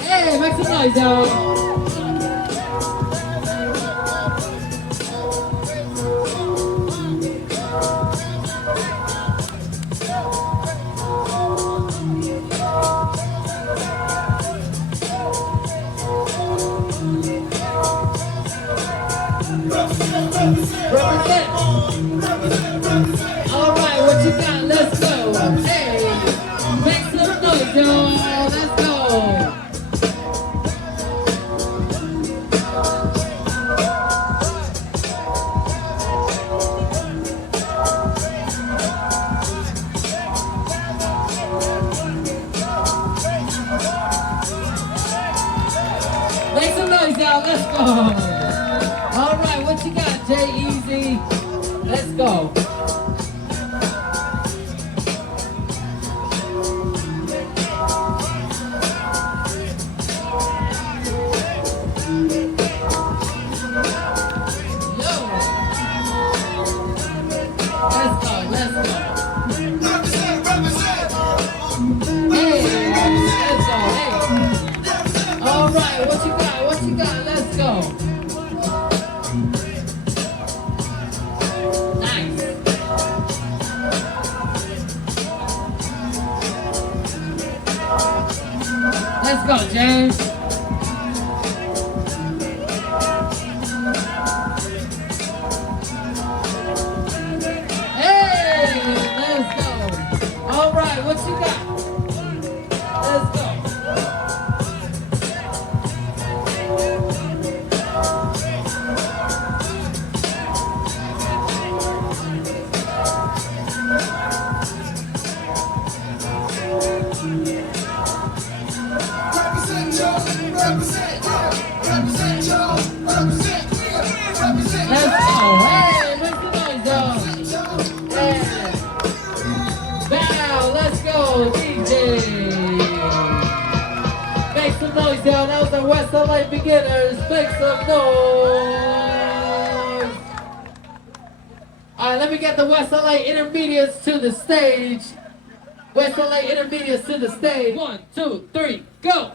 Hey, make some noise, y'all. Represent. All right, what you got? Let's go. Hey, make some noise, y'all. Let's go. Make some noise, y'all. Let's go. All right, what you got, J-Easy? Let's go. Let's go, James. Hey, let's go. All right, what you got? Let's go. That was the West LA beginners. Make some noise. All right, let me get the West LA intermediates to the stage. West LA intermediates to the stage. 1, 2, 3, go.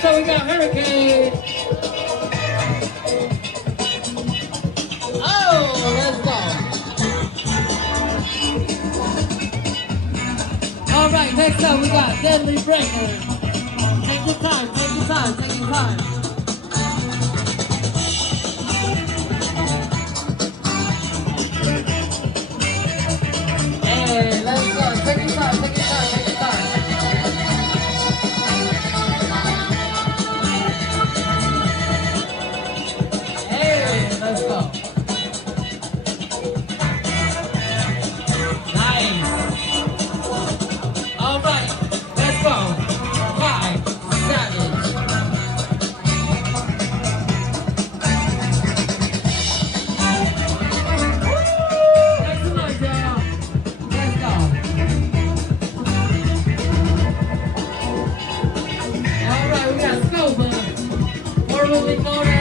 So we got Hurricane. Oh, let's go. All right, next up we got Deadly Breakers. Take your time, take your time, take your time. Hey, let's go. Take your time, take your time, take your time. Let's go. Nice. All right, let's go. 5, 7. commonly known